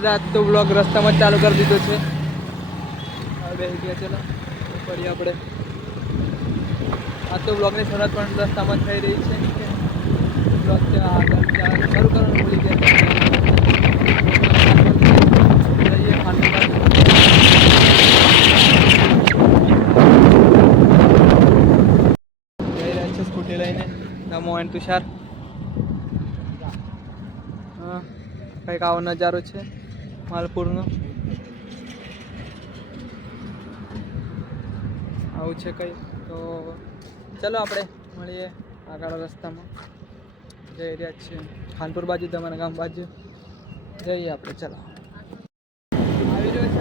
રાત તો બ્લોગ રસ્તામાં ચાલુ કરી દીધો છે. બેસી ગયા ચલો ફરી આપણે. આ તો બ્લોગની શરૂઆત પણ રસ્તામાં થઈ રહી છે. બ્લોગ શરૂ કરવાનું ભૂલી ગયા જઈએ લઈને. નમો એન્ડ તુષાર. હા, કંઈક આવો નજારો છે. માલપુરનો. આવું છે કંઈ. તો ચલો આપણે મળીએ આગળ રસ્તામાં. જઈ રહ્યા છીએ. ખાનપુર બાજુ, તમારા ગામ બાજુ. જઈએ આપણે, ચલો આવી રહ્યો છે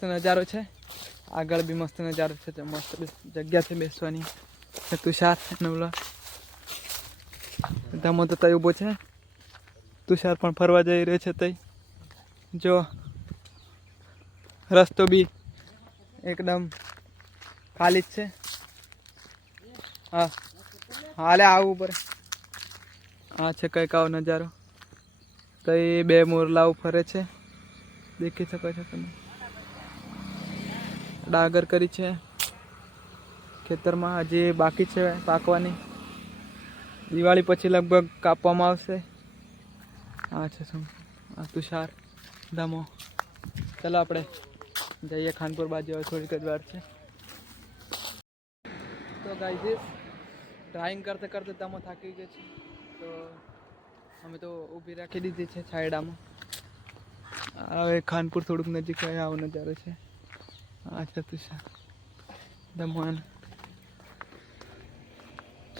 મસ્ત નજારો છે. આગળ બી મસ્ત નજારો છે. તે મસ્ત જગ્યા છે બેસવાની. તુષાર નવલા ધમો તો તય ઊભો છે. તુષાર પણ ફરવા જઈ રહ્યો છે તઈ. જો, રસ્તો બી એકદમ ખાલી જ છે. હા, હાલે આવું ઉપર. આ છે કંઈક આવો નજારો. તઈ બે મોરલાઓ ફરે છે. દેખી શકો છો તમે. ડાગર કરી છે. ખેતરમાં હજી બાકી છે પાકવાની. દિવાળી પછી લગભગ કાપવામાં આવશે. આ છે શું? આ તુષાર ધામો. ચાલો આપણે જઈએ ખાનપુર બાજુ, હવે થોડીક જ વાર છે. તો ગાઈઝીસ ડ્રાઈંગ કરતે કરતે ધામો થાકી ગયો છે. તો અમે તો ઊભી રાખી દીધી છે છાયડામાં. હવે ખાનપુર થોડુંક નજીક આવો નજારો છે. અચ્છા તુષાર દમણ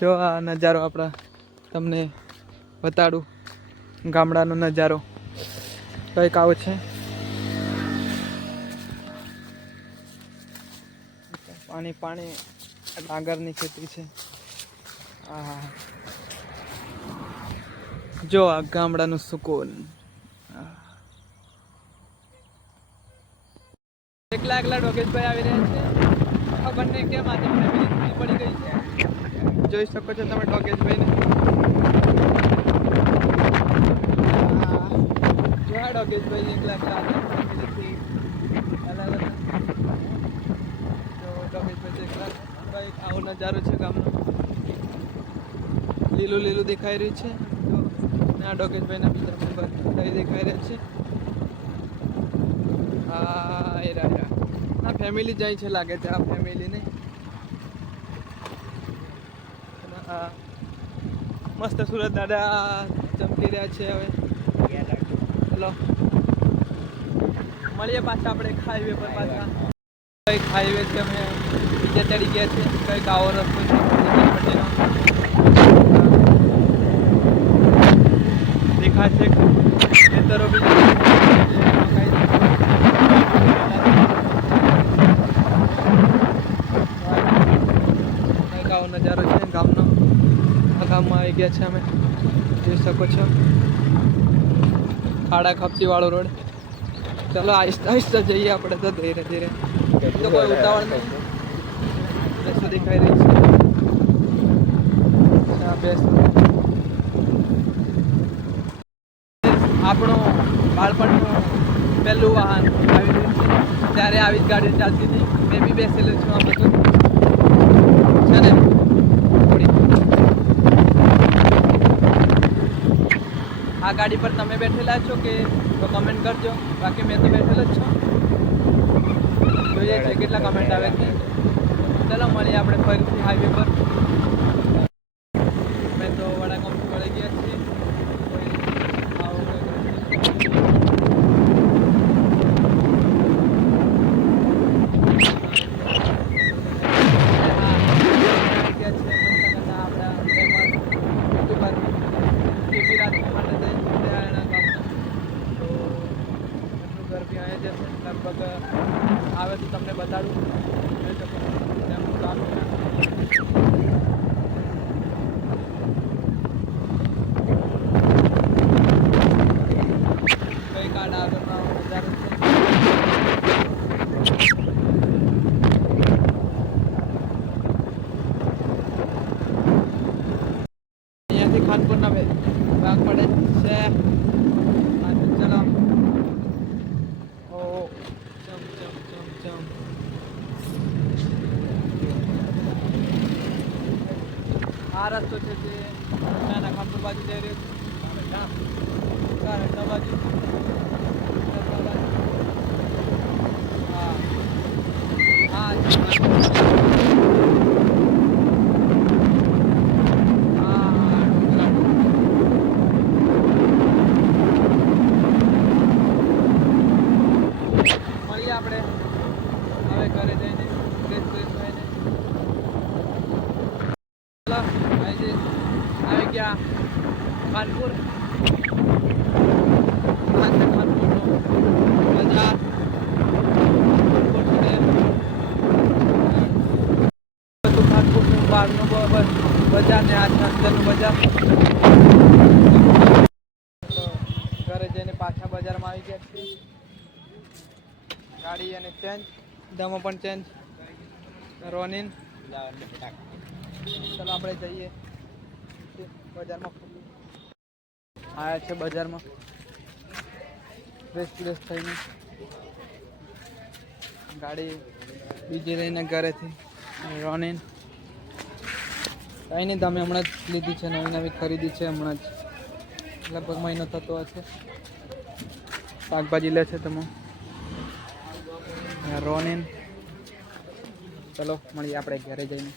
જો આ નજારો આપણા તમને બતાડું. ગામડાનો નજારો. કંઈક આવો છે. પાણી પાણી ડાંગરની ખેતી છે. આ જો આ ગામડાનું સુકૂન. એકલા એકલા ડોગેશભાઈ આવી રહ્યા છે? ખબર નહીં કેમ આજે ફેમિલી પડી ગઈ છે? જોઈ શકો છો તમે ડોગેશભાઈને જોયા આ ડોગેશભાઈ એકલા એકલા અલગ અલગ? ડોગેશભાઈ એકલા કંઈક આવો નજારો છે ગામનો. લીલું લીલું દેખાઈ રહ્યું છે. ને આ ડોગેશભાઈના બીજા કઈ દેખાઈ રહ્યા છે. હા એ રહ્યા. આ ફેમિલી જાય છે લાગે છે, આ ફેમિલીને મસ્ત સુરત દાદા ચમકી રહ્યા છે હવે. ચલો મળીએ પાછા આપણે હાઈવે પર પાછા. કંઈક હાઈવે છે, અમે બીજા ચડી ગયા છે કંઈક આવો રસ્તો છે પટેલનો. દેખાય છે ખેતરો બી કંઈક આવો નજારો છે ગામનો આ ગામમાં આવી ગયા છે અમે. જોઈ શકો છો. ખાડા ખપચીવાળો રોડ. ચલો આહિસ્તા આહિસ્તા જઈએ આપણે તો ધીરે ધીરે. તો કોઈ ઉતાવળ નહીં. રસ્તો દેખાઈ રહી છે. બેસ. આપણું બાળપણનું પહેલું વાહન આવી રહ્યું છે. ત્યારે આવી જ ગાડી ચાલતી હતી. મેં બી બેસેલું છું આ તો છે ને થોડી. આ ગાડી પર તમે બેઠેલા છો કે તો કમેન્ટ કરજો? બાકી મેં તો બેઠેલો જ છું. જોઈએ છે કેટલા કમેન્ટ આવે છે. ચલો મળીએ આપણે ફરીથી હાઈવે પર મેં તો વડાગામથી વળી ગયા છીએ કોઈ આવો કોઈ રસ્તો લગભગ આવે તો તમને બતાડું જોઈ શકો છો. તેમનું કામ છે. હવે ભાગ પડે છે હા, તો ચલો ઓ ચમ ચમ ચમ ચમ આ રસ્તો છે જે નાના ખાનપુર બાજુ જઈ રહ્યો છે કારંડા બાજુ કારંડા બાજુ. હા હા હા હા ડુંગરા. મળીએ આપણે હવે ઘરે જઈને ફ્રેશ ફ્રેશ થઈને ચલો આવી જઈએ. આવી ગયા કાનપુર બહારનું બજાર ને આ અંદરનું બજાર તો ઘરે જઈને પાછા બજારમાં આવી ગયા છીએ. ગાડી અને ચેન્જ દમો પણ ચેન્જ રોનિન ચલો આપણે જઈએ. બજારમાં. આવ્યા છે બજારમાં. ફ્રેશ ફ્રેશ થઈને. ગાડી બીજી લઈને ઘરેથી રોનિન કંઈ નહીં તમે હમણાં જ લીધી છે, નવી નવી ખરીદી છે હમણાં જ. લગભગ મહિનો થતો હશે શાકભાજી લે છે તમે. રોનિન ચલો, મળીએ આપણે ઘરે જઈને.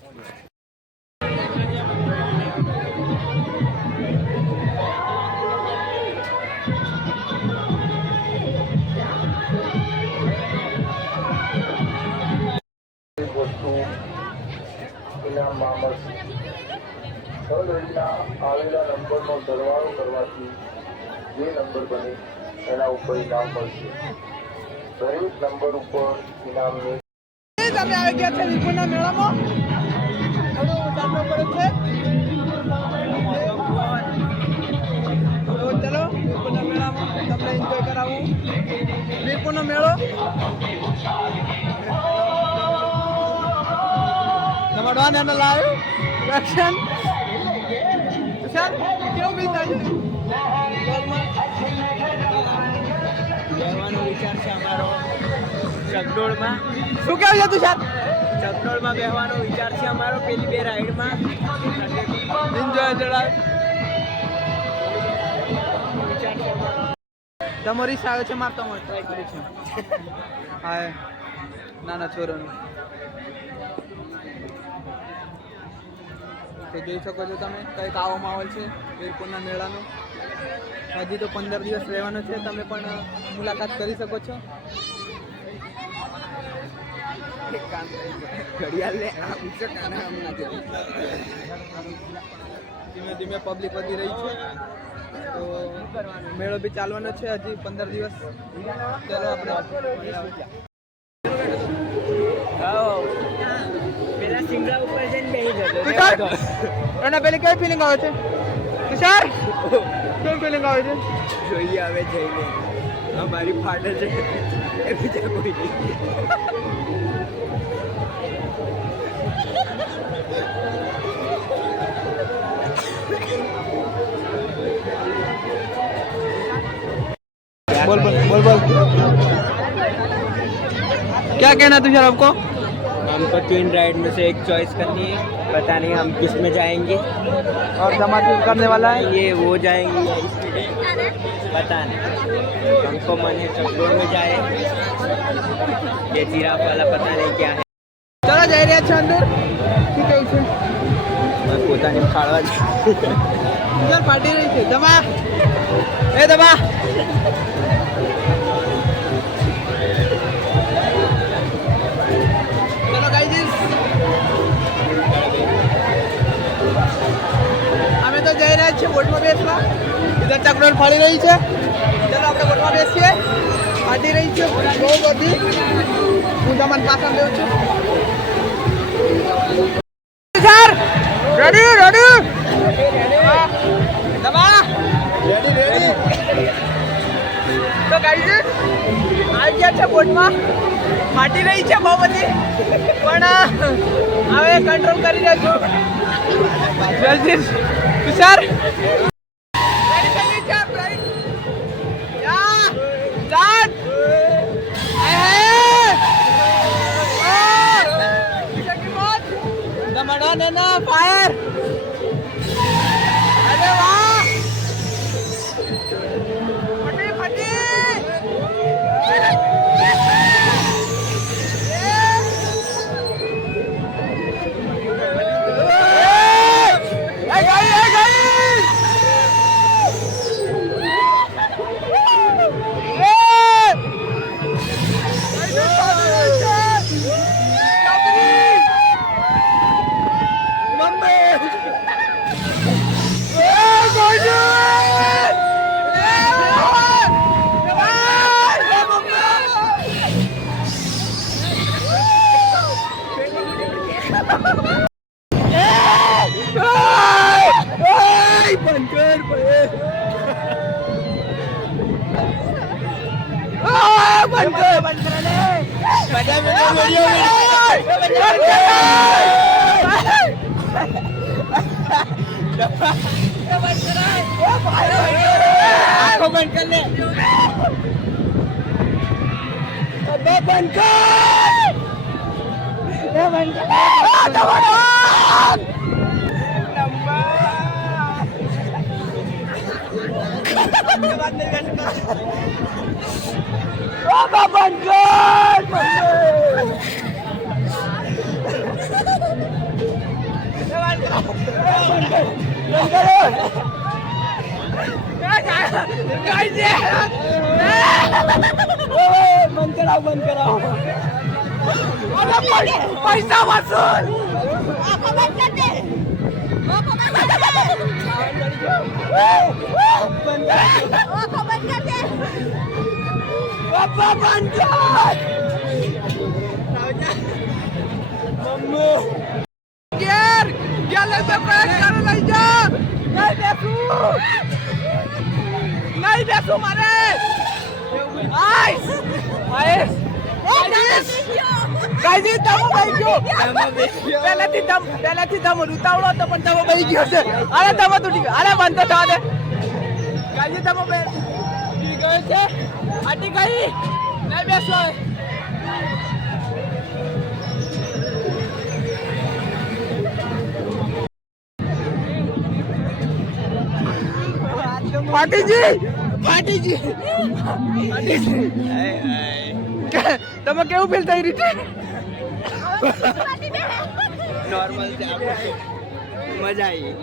ઉપર ઇનામ મળશે દરેક નંબર ઉપર ઇનામની તમે આવી ગયા છે વિપુલના મેળામાં થોડો ચાલવો પડે છે તો ચલો વિપુલના મેળામાં તમને એન્જોય કરાવું વિપુલનો મેળો નમડવાને એને લાવ્યું એક્શન ચાલ કેવું બી થાય ચકડોળમાં શું કેવું છે તુષાર ચકડોળમાં બેસવાનો વિચાર છે અમારો પેલી બે રાઈડમાં. એન્જોય અમારો તમારી આવે છે મારતો હું ટ્રાય કરી છે. હા નાના છોરોનું તો જોઈ શકો છો તમે કંઈક આવો માહોલ છે વીરપુરના મેળાનો. હજી તો પંદર દિવસ રહેવાનો છે તમે પણ મુલાકાત કરી શકો છો. કાના ધીમે ધીમે પબ્લિક વધી રહી છે. તો મેળો બી ચાલવાનો છે હજી પંદર દિવસ. ચાલો આપણે પેલા કઈ ફિલિંગ આવે છે? તુષાર! કેવી ફિલિંગ આવે છે? જોઈએ હવે જઈને. અમારી ફાટે છે. એ બીજા કોઈ નહીં. बोल बोल बोल बोल। क्या कहना है तुषार आपको हमको तीन राइड में से एक चॉइस करनी है। पता नहीं हम किसमें जाएँगे। और धमाके करने वाला है? ये वो जाएँगे। पता नहीं। हमको मन है चकडोर में जाए। ये जिराफ वाला पता नहीं क्या है। ચલો જઈ રહ્યા છો અંદર? શું કેવું છે? બસ પોતાની ખાડવા છે સર પાટી રહી છે. દમા એ દબા. ચલો ગાઈજીસ અમે તો જઈ રહ્યા છીએ બોટમાં બેસવા. ઇધર ચકડોળ ફળી રહી છે. ચલો આપણે બોટમાં બેસીએ. ફાટી રહી છે. બહુ બધી. હું તમને પાછળ દઉં છું. સર રેડી રેડી દબા રેડી રેડી તો ગાઈઝ આવી ગયા છે બોટમાં. ફાટી રહી છે બહુ બધી પણ હવે કંટ્રોલ કરી રહ્યો છું જલ્દી. તુષાર આ, બંધ કર બંધ કર લે આંખો બંધ કર લે અબે બંધ કર એ બંધ કર આ, તમારો હાથ! અબે બંધ કર બંધ કર બંધ કરાવ બાપા બંધ કર ઘેર! ગેલે મે પ્રયાસ કરે લઈ જા! નહીં બેસું! નહીં બેસું મારે! આઈસ આઈસ કાજી તમો ભાઈ ગયો! પહેલેથી તમ પહેલેથી તમ ઉતાવળો તો પણ તમો ભાઈ ગયો છે. અરે તમો તૂટી ગયો. અરે બંધ તો થવા દે. કાજી તમો ભાઈ ગયો છે. આટી ગઈ. લઈ બેસો. પાટીજી પાટીજી. પાટીજી તમે કેવું ફીલ થઈ રહી છે નોર્મલ છે મજા આવી.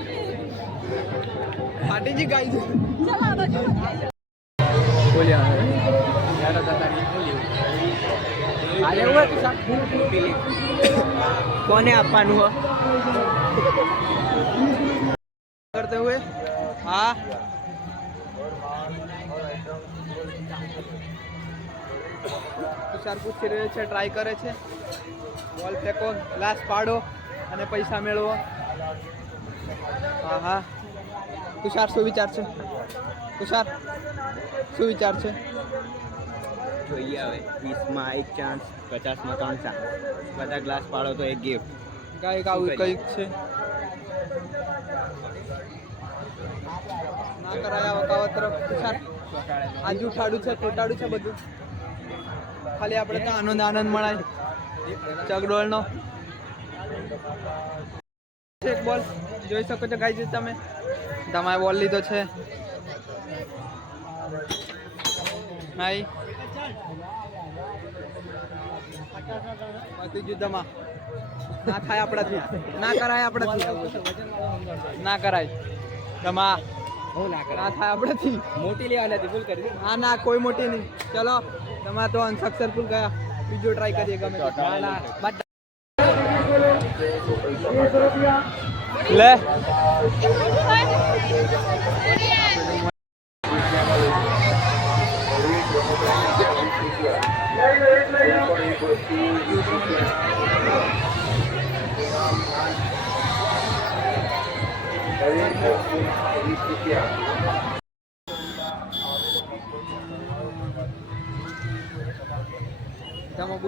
પાટીજી ગાઈ ધારો તમારી બોલી હાલે હોય તો સાહેબ. ફૂલ ફૂલ પી કોને આપવાનું હો? કરતે હુએ હા. તુષાર પૂછી રહ્યો છે ટ્રાય કરે છે. બોલ ફેંકો ગ્લાસ પાડો અને પૈસા મેળવો. હા હા. તુષાર શું વિચાર છે? તુષાર શું વિચાર છે? જોઈએ હવે. વીસમાં એક ચાન્સ પચાસમાં ત્રણ ચાન્સ બધા ગ્લાસ પાડો તો એક ગિફ્ટ કાંઈક આવું કંઈક છે. ના કરાયા આવા તરફ. આજુ ઠાડું છે ખોટાડું છે બધું. ખાલી આપણે તો આનંદ આનંદ મળાય ચગડોળનો એક બોલ જોઈ શકો છો ગાઈ તમે. તમારે બોલ લીધો છે. હાઈ પતિ દમા ના થાય આપણાથી. ના કરાય આપણાથી. ના કરાય. દમા હું ના ના થાય આપણાથી. મોટી લેવા હતી ભૂલ કરી ના ના કોઈ મોટી નહીં. ચલો તમારે તો અનસક્સેસફુલ ગયા. બીજો ટ્રાય કરીએ ગમે લે.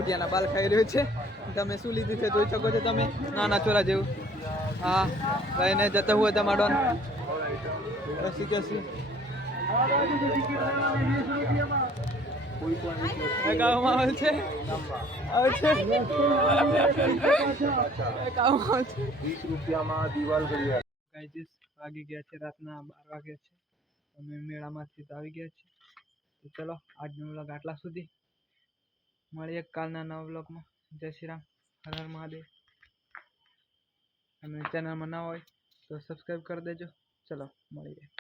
બુટિયાના બાલ ખાઈ રહ્યો છે. તમે શું લીધી છે જોઈ શકો છો તમે? નાના છોરા જેવું. હા લઈને જતા હોય તમારો. કસી. કસી માહોલ છે. વીસ રૂપિયામાં દિવાલ ઘડિયાળ. વાગી ગયા છે રાતના બાર વાગ્યા છે. અમે મેળામાંથી આવી ગયા છીએ. તો ચલો આજનો વ્લોગ આટલા સુધી. મળીએ કાલના નવા બ્લોગમાં જય શ્રી રામ. હર હર મહાદેવ. અને ચેનલમાં ના હોય તો સબસ્ક્રાઈબ કરી દેજો. ચલો, મળીએ.